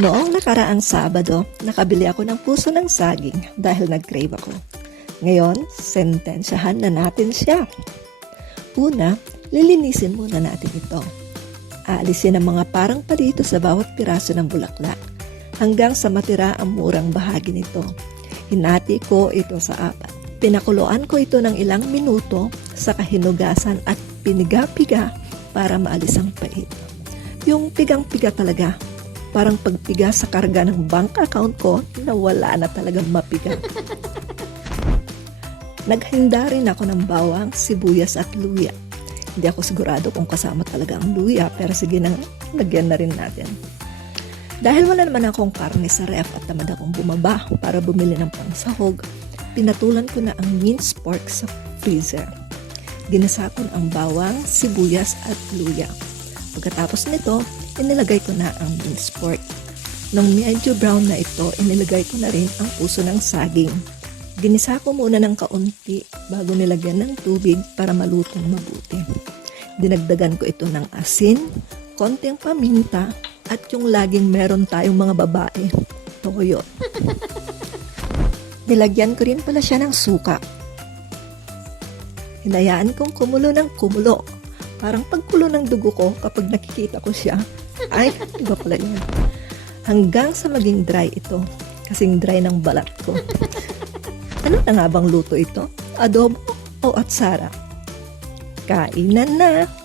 Noong nakaraang Sabado, nakabili ako ng puso ng saging dahil nag-crave ako. Ngayon, sentensyahan na natin siya. Una, lilinisin muna natin ito. Aalisin ang mga parang palito sa bawat piraso ng bulaklak hanggang sa matira ang murang bahagi nito. Hinati ko ito sa 4. Pinakuluan ko ito ng ilang minuto sa kahinugasan at piniga-piga para maalis ang pait. Yung pigang-piga talaga. Parang pagpiga sa karga ng bank account ko na wala na talagang mapiga. Naghinda rin ako ng bawang, sibuyas at luya. Hindi ako sigurado kung kasama talaga ang luya, pero sige na, lagyan na rin natin. Dahil wala naman akong karne sa ref at tamad akong bumaba para bumili ng pangsahog, pinatulan ko na ang minced pork sa freezer. Ginasa ko ang bawang, sibuyas at luya. Pagkatapos nito, inilagay ko na ang minced pork. Nung medyo brown na ito, inilagay ko na rin ang puso ng saging. Ginisa ko muna ng kaunti bago nilagyan ng tubig para malutong mabuti. Dinagdagan ko ito ng asin, konting paminta, at yung laging meron tayong mga babae, toyo. Nilagyan ko rin pala siya ng suka. Hinayaan kong kumulo ng kumulo. Parang pagkulo ng dugo ko kapag nakikita ko siya. Ay, iba pala yun. Hanggang sa maging dry ito. Kasing dry ng balat ko. Ano na nga bang luto ito? Adobo o atsara? Kainan na!